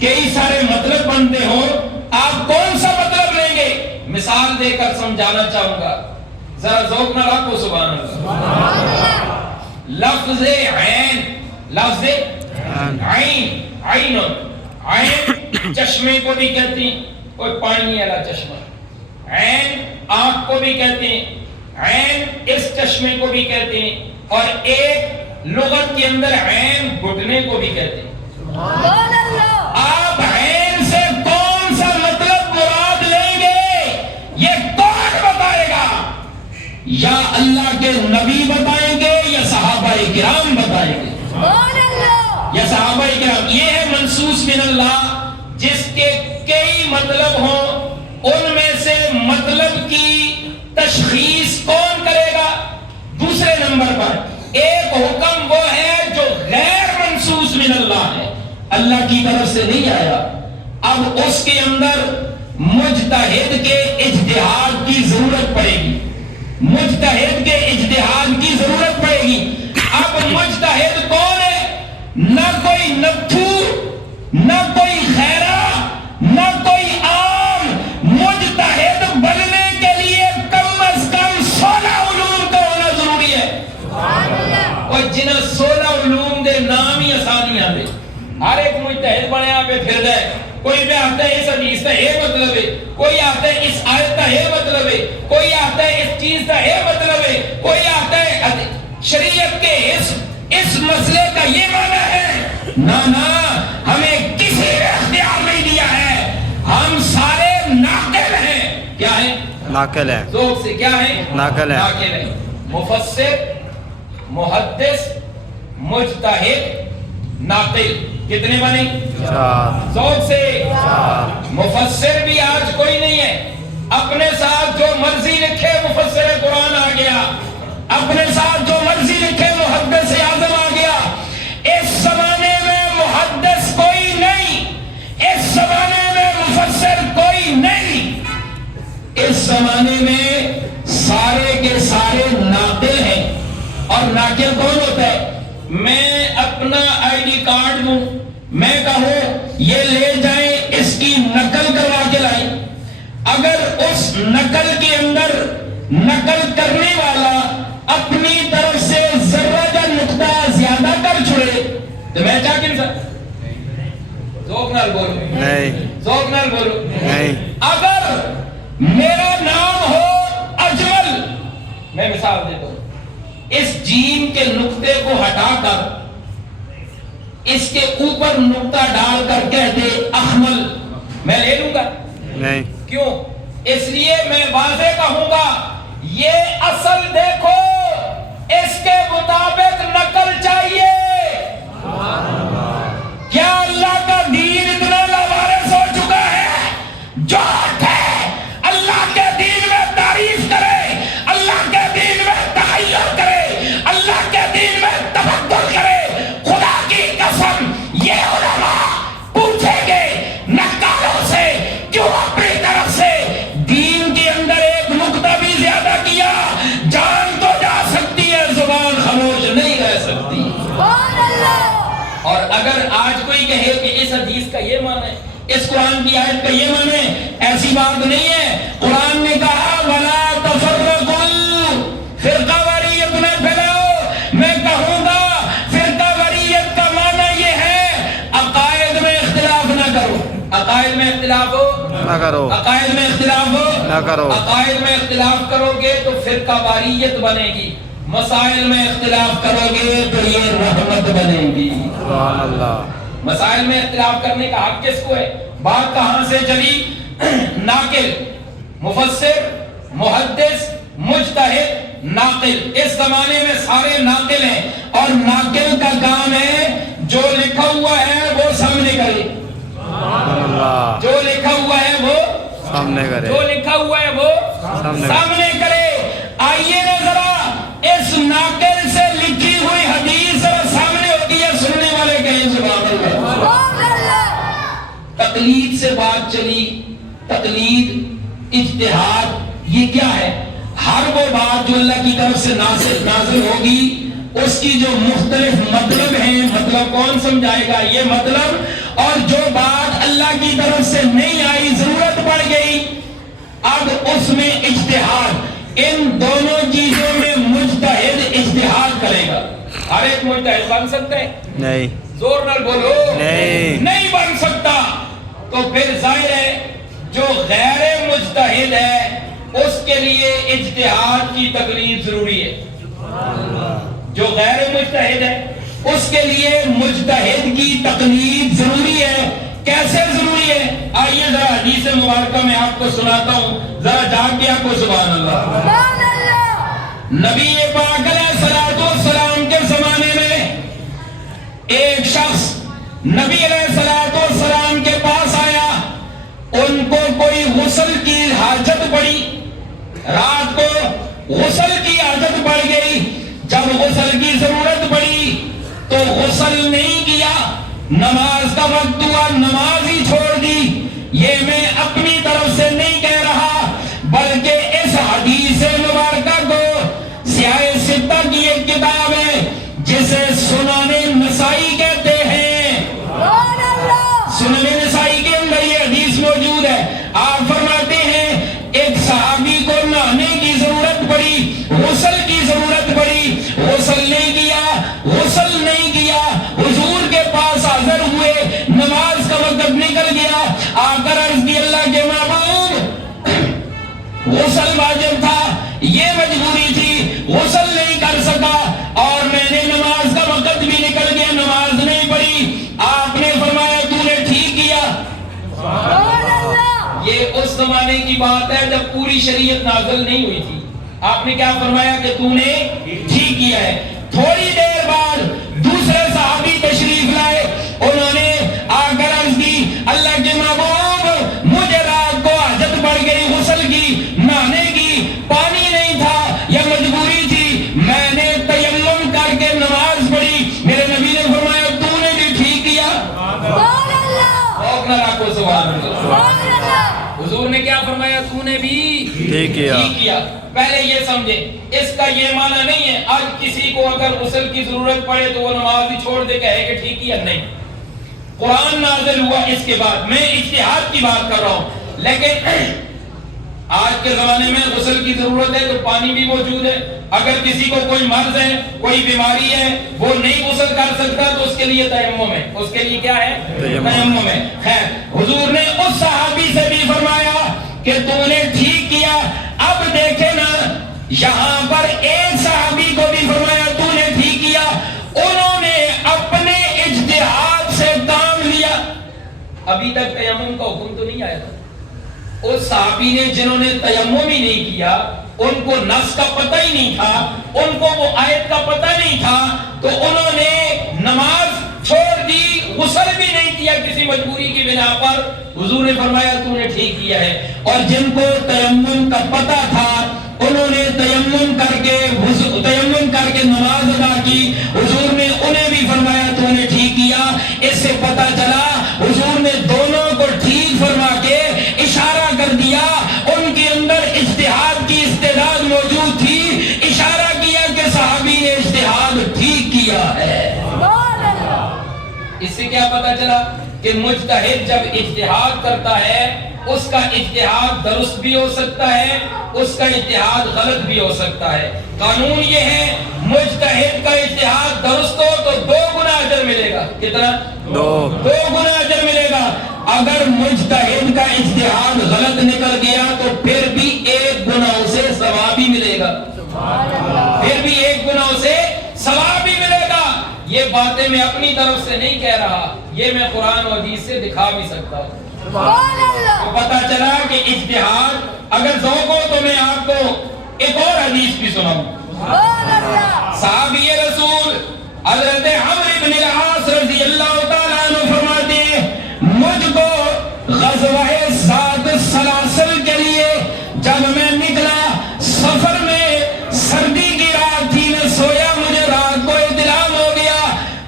کئی سارے مطلب بنتے ہو، آپ کون سا مطلب لیں گے؟ مثال دے کر سمجھانا چاہوں گا، ذرا ذوق نہ رکھو سبحان اللہ۔ لفظ عین، لفظ عین، عین عین چشمے کو بھی کہتے ہیں، کوئی پانی والا چشمہ، عین آنکھ کو بھی کہتے ہیں، عین اس چشمے کو بھی کہتے ہیں، اور ایک لغت کے اندر عین گھٹنے کو بھی کہتے ہیں۔ آپ عین سے کون سا مطلب مراد لیں گے یہ کون بتائے گا؟ یا اللہ کے نبی بتائیں گے یا صحابہ کرام بتائیں گے؟ یا صحابہ کرام؟ یہ ہے منصوص من اللہ، جس کے کئی مطلب ہوں، ان میں سے مطلب کی تشخیص کون کرے گا؟ دوسرے نمبر پر ایک حکم وہ ہے جو غیر منصوص من اللہ ہے، اللہ کی طرف سے نہیں آیا، اب اس کے اندر مجتہد کے اجتہاد کی ضرورت پڑے گی، مجتہد کے اجتہاد کی ضرورت پڑے گی۔ اب مجتہد کون ہے؟ نہ کوئی نبتو، نہ کوئی خیرہ، نہ کوئی عام۔ مجتہد بننے کے لیے کم از کم 16 علوم کا ہونا ضروری ہے، اور جنہیں 16 علوم دے نام ہی آسانیاں دے۔ ہر ایک مجتہد بنے آپ پھر دے، کوئی بھی آتا ہے اس حدیث کا یہ مطلب ہے، کوئی آتا ہے اس آیت کا یہ مطلب ہے، کوئی آتا ہے اس چیز کا یہ مطلب ہے، کوئی آتا ہے شریعت کے اس مسئلے کا یہ معنی ہے۔ نہ ہمیں کسی نے اختیار نہیں دیا ہے، ہم سارے ناقل ہیں۔ کیا ہیں؟ ناقل ہے۔ ذوق سے کیا ہیں؟ ناقل ہے۔ ناقل ہے۔ مفسر، محدث، مجتہد، ناقل، کتنے بنے؟ 4۔ ذوق سے مفسر بھی آج کوئی نہیں ہے، اپنے ساتھ جو مرضی لکھے مفسر قرآن آ گیا، اپنے ساتھ جو مرضی لکھے محدث اعظم آ گیا۔ اس زمانے میں محدث کوئی نہیں، اس زمانے میں مفسر کوئی نہیں، اس زمانے میں سارے کے سارے ناقل ہیں۔ اور ناقل کون ہوتا ہے؟ میں اپنا آئی ڈی کارڈ دوں، میں کہوں یہ لے جائیں، اس کی نقل کروا کے لائیں، اگر اس نقل کے اندر نقل کرنے والا اپنی طرف سے ذرہ کا نقطہ زیادہ کر چھوڑے تو میں کیا کہہ سکتا؟ ذوق نال بولو، نہیں، ذوق نال بولو، نہیں۔ اگر میرا نام ہو اجمل، میں مثال دیتا ہوں، اس جیم کے نقطے کو ہٹا کر اس کے اوپر نقطہ ڈال کر کہتے احمل، میں لے لوں گا؟ نہیں۔ کیوں؟ اس لیے میں واضح کہوں گا یہ اصل دیکھو، اس کے مطابق نقل چاہیے۔ کیا اللہ کا دین اتنا لاوارث ہو چکا ہے؟ جھوٹ ہے۔ اللہ کے دین میں تعریف کرے، اللہ کے دین میں تخیل کرے، اللہ کے دین میں تفکر کرے، خدا کی قسم یہ علماء پوچھیں گے نقالوں سے کیوں اپنی طرف سے دین کے اندر ایک نقطہ بھی زیادہ کیا؟ جان تو جا سکتی ہے، زبان خاموش نہیں رہ سکتی۔ اور اگر آج کوئی کہے کہ اس حدیث کا یہ معنی ہے، اس قرآن کی آیت کا یہ معنی ہے، ایسی بات نہیں ہے۔ قرآن نے کہا وَلَا تَفَرَّقُوا، فرقہ واریت نہ پھیلاؤ۔ میں کہوں گا فرقہ واریت کا معنی یہ ہے عقائد میں اختلاف نہ کرو۔ عقائد میں اختلاف ہو نہ کرو، عقائد میں اختلاف ہو نہ کرو۔ عقائد میں اختلاف کرو گے تو فرقہ واریت بنے گی، مسائل میں اختلاف کرو گے تو یہ رحمت بنے گی۔ سبحان اللہ۔ مسائل میں اختلاف کرنے کا حق کس کو ہے؟ بات کہاں سے چلی؟ ناقل، مفسر، محدث، مجتہد، ناقل۔ اس زمانے میں سارے ناقل ہیں، اور ناقل کا کام ہے جو لکھا ہوا ہے وہ سامنے کرے، سبحان اللہ۔ جو لکھا ہوا ہے وہ سامنے کرے، جو لکھا ہوا ہے وہ سامنے کرے۔ آئیے نا ذرا اس ناقل سے لکھی ہوئی حدیث ذرا سامنے ہوتی ہے، سننے والے کہیں سبحان اللہ۔ تقلید سے بات چلی، تقلید، اجتہاد، یہ کیا ہے؟ ہر وہ بات جو اللہ کی طرف سے نازل ہوگی اس کی جو مختلف مطلب ہیں، مطلب کون سمجھائے گا یہ مطلب، اور جو بات اللہ کی طرف سے نہیں آئی، ضرورت پڑ گئی، اب اس میں اجتہاد، ان دونوں چیزوں میں مجتہد اجتہاد کرے گا۔ ہر ایک مجتہد بن سکتا ہے؟ نہیں، زور نال بولو، نہیں بن سکتا۔ تو پھر ظاہر ہے جو غیر مجتہد ہے اس کے لیے اجتہاد کی تقلید ضروری ہے۔ جو غیر مجتہد ہے اس کے لیے مجتہد کی تقلید ضروری ہے۔ کیسے ضروری ہے؟ آئیے ذرا حدیث مبارکہ میں آپ کو سناتا ہوں، ذرا جاگ کے آپ کو سبحان اللہ۔ نبی پاک علیہ الصلوۃ والسلام کے زمانے میں ایک شخص نبی علیہ الصلوۃ والسلام کے پاس آیا، ان کو کوئی غسل کی حاجت پڑی، رات کو غسل کی حاجت پڑ گئی۔ جب غسل کی ضرورت پڑی تو غسل نہیں کیا، نماز کا وقت ہوا نماز ہی چھوڑ دی۔ یہ میں اپنی طرف سے نہیں کہہ رہا، بلکہ اس حدیث مبارکہ کو سیاہ ستہ کی ایک کتاب ہے جسے سنن نسائی کہتے ہیں، سنن نسائی کے اندر یہ حدیث موجود ہے۔ آپ فرماتے ہیں ایک صحابی کو نہانے کی ضرورت پڑی، غسل کی ضرورت پڑی، غسل نہیں کیا، حضور کے پاس حاضر ہوئے، نماز کا وقت نکل گیا، آ کر عرض کی اللہ کے محبوب غسل واجب تھا، یہ مجبوری تھی، غسل نہیں کر سکا اور میں نے نماز کا وقت بھی نکل گیا، نماز نہیں پڑھی۔ آپ نے فرمایا تو نے ٹھیک کیا۔ یہ اس زمانے کی بات ہے جب پوری شریعت نازل نہیں ہوئی تھی۔ آپ نے کیا فرمایا کہ تو نے ٹھیک کیا ہے۔ تھوڑی دیر بعد دوسرے صحابی تشریف لائے، انہوں نے آ کر عرض کی اللہ کے محبوب مجھے رات کو حاجت پڑ گئی غسل کی، نہانے کی، پانی نہیں تھا یا مجبوری تھی، میں نے تیمم کر کے نماز پڑھی۔ میرے نبی نے فرمایا تو نے بھی ٹھیک کیا۔ سبحان اللہ۔ حضور نے کیا فرمایا؟ تو نے بھی ٹھیک کیا۔ پہلے یہ سمجھیں، اس کا یہ معنی نہیں ہے آج کسی کو اگر غسل کی ضرورت پڑے تو وہ نماز ہی چھوڑ دے کہے کہ ٹھیک کیا، نہیں۔ قرآن نازل ہوا اس کے بعد، میں اجتہاد کی بات کر رہا ہوں، لیکن آج کے زمانے میں غسل کی ضرورت ہے تو پانی بھی موجود ہے۔ اگر کسی کو کوئی مرض ہے، کوئی بیماری ہے، وہ نہیں غسل کر سکتا تو اس کے لیے تیمم ہے، اس کے لیے کیا ہے؟ تیمم ہے۔ خیر، حضور نے اس صحابی سے بھی فرمایا کہ تو نے ٹھیک کیا۔ اب دیکھیں نا، یہاں پر ایک صحابی کو بھی فرمایا تو نے ٹھیک کیا، انہوں نے اپنے اجتہاد سے کام لیا۔ ابھی تک تیمم کا حکم تو نہیں آیا تھا۔ اس صحابی نے جنہوں نے تیمم ہی نہیں کیا، ان کو نص کا پتہ ہی نہیں تھا، ان کو وہ آیت کا پتہ نہیں تھا، تو انہوں نے نماز چھوڑ دی، غسل بھی نہیں کیا کسی مجبوری کی بنا پر۔ حضور نے فرمایا تو نے ٹھیک کیا ہے۔ اور جن کو تیمم کا پتہ تھا انہوں نے تیمم کر کے نماز ادا کی، حضور نے انہیں بھی فرمایا تو نے ٹھیک کیا۔ اس سے پتہ چلا حضور نے دونوں کو ٹھیک فرما کے اشارہ کر دیا، ان کے اندر اجتہاد کی استعداد موجود تھی، اشارہ کیا کہ صحابی نے اجتہاد ٹھیک کیا ہے۔ اس سے کیا پتہ چلا کہ مجتہد جب اجتہاد کرتا ہے اس کا اجتہاد درست بھی ہو سکتا ہے، اس کا اجتہاد غلط بھی ہو سکتا ہے۔ قانون یہ ہے مجتہد کا اجتہاد درست ہو تو 2 گنا اجر ملے گا۔ کتنا؟ 2 گنا اجر ملے گا۔ اگر مجتہد کا اجتہاد غلط نکل گیا تو پھر بھی 1 گنا اسے ثواب ہی ملے گا، پھر بھی 1 گنا اسے ثواب ہی ملے گا۔ یہ باتیں میں اپنی طرف سے نہیں کہہ رہا، یہ میں قرآن و حدیث سے دکھا بھی سکتا ہوں۔ تو پتا چلا کہ اجتہاد اگر ذوق ہو تو میں آپ کو ایک اور حدیث بھی سناؤں۔ صحابی رسول حضرت عمرو بن العاص رضی اللہ تعالیٰ عنہ فرماتے ہیں مجھ کو غزوہ ذات السلاسل کے لیے جب میں نکلا، سفر میں سردی کی رات تھی، میں سویا، مجھے رات کو احتلام ہو گیا،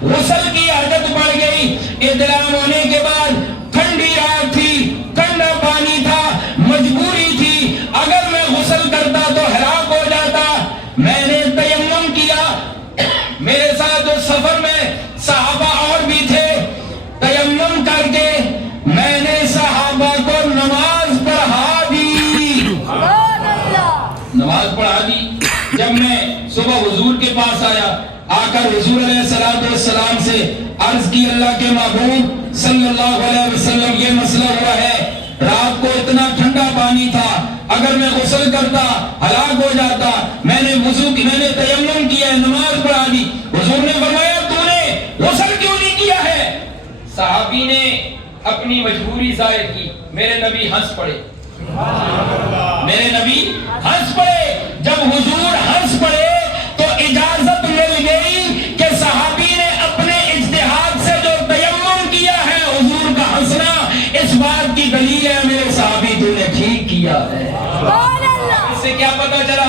غسل کی عادت پڑ گئی۔ احتلام ہونے کے بعد ٹھنڈی رات تھی، ٹھنڈا پانی تھا، مجبوری تھی، اگر میں غسل کرتا تو ہلاک ہو جاتا۔ میں نے تیمم کیا، میرے ساتھ جو سفر میں صحابہ اور بھی تھے، تیمم کر کے میں صبح حضور کے پاس آیا، آ کر حضور علیہ السلام سے عرض کی اللہ کے محبوب صلی اللہ علیہ وسلم یہ مسئلہ ہوا ہے، رات کو اتنا ٹھنڈا پانی تھا، اگر میں غسل کرتا ہلاک ہو جاتا، میں نے تیمم کیا ہے، نماز پڑھا دی۔ حضور نے فرمایا تو نے غسل کیوں نہیں کیا ہے؟ صحابی نے اپنی مجبوری ظاہر کی، میرے نبی ہنس پڑے، میرے نبی ہنس پڑے۔ جب حضور ہنس پڑے تو اجازت مل گئی کہ صحابی نے اپنے اجتہاد سے جو تیمم کیا ہے، حضور کا ہنسنا اس بات کی دلیل ہے میرے صحابی تو نے ٹھیک کیا ہے۔ اس سے کیا پتا چلا؟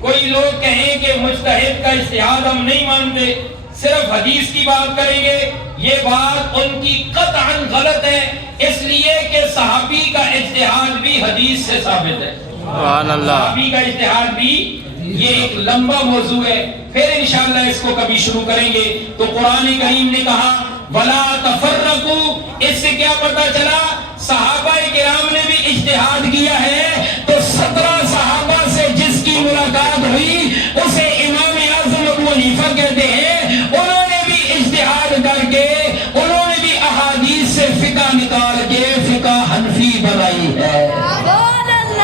کوئی لوگ کہیں کہ مجتہد کا اجتہاد ہم نہیں مانتے، صرف حدیث کی بات کریں گے، یہ بات ان کی قطعاً غلط ہے، اس لیے کہ صحابی کا اجتہاد بھی حدیث سے ثابت ہے۔ سبحان اللہ۔ صحابی کا اجتہاد بھی، یہ ایک لمبا موضوع ہے، پھر انشاءاللہ اس کو کبھی شروع کریں گے۔ تو قرآن کریم نے کہا وَلَا تَفَرَّقُوا، اس سے کیا پتا چلا؟ صحابہ کرام نے بھی اجتہاد کیا ہے، تو 17 صحابہ سے جس کی ملاقات ہوئی اسے امام اعظم ابو حنیفہ کہتے ہیں، انہوں نے بھی اجتہاد کر کے انہوں نے بھی احادیث سے فقہ نکال کے فقہ حنفی بنائی ہے،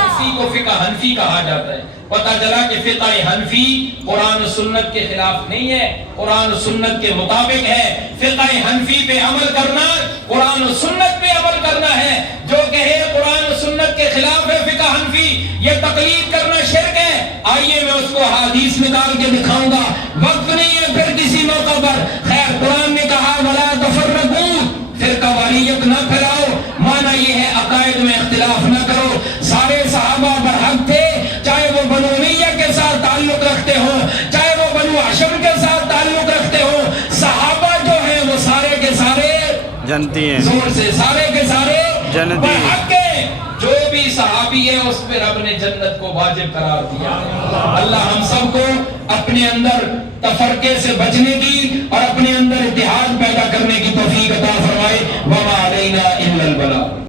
اسی کو فقہ حنفی کہا جاتا ہے۔ پتہ چلا کہ فقہ حنفی قرآن و سنت کے خلاف نہیں ہے، قرآن و سنت کے مطابق ہے۔ فقہ حنفی پہ عمل کرنا قرآن و سنت پہ عمل کرنا ہے، جو کہے قرآن و سنت کے خلاف ہے فقہ حنفی، یہ تقلید کرنا شرک ہے۔ آئیے میں اس کو حدیث نکال کے دکھاؤں گا، وقت نہیں ہے پھر کسی موقع پر۔ خیر، قرآن نے کہا وَلَا تَفَرَّقُوا، فرقہ واریت نہ پھیلاؤ، معنی یہ ہے عقائد میں اختلاف نہ کرو۔ سارے صحابہ برحق تھے، چاہے وہ بنو امیہ کے ساتھ تعلق رکھتے ہوں، چاہے وہ بنو ہاشم کے ساتھ تعلق رکھتے ہوں، صحابہ جو ہیں وہ سارے کے سارے جنتی ہیں، زور سے سارے کے سارے جنتی برحق ہیں۔ جو بھی صحابی ہے اس پہ رب نے جنت کو واجب قرار دیا ہے۔ اللہ ہم سب کو اپنے اندر تفرقے سے بچنے کی اور اپنے اندر اتحاد پیدا کرنے کی توفیق عطا فرمائے۔ وما علینا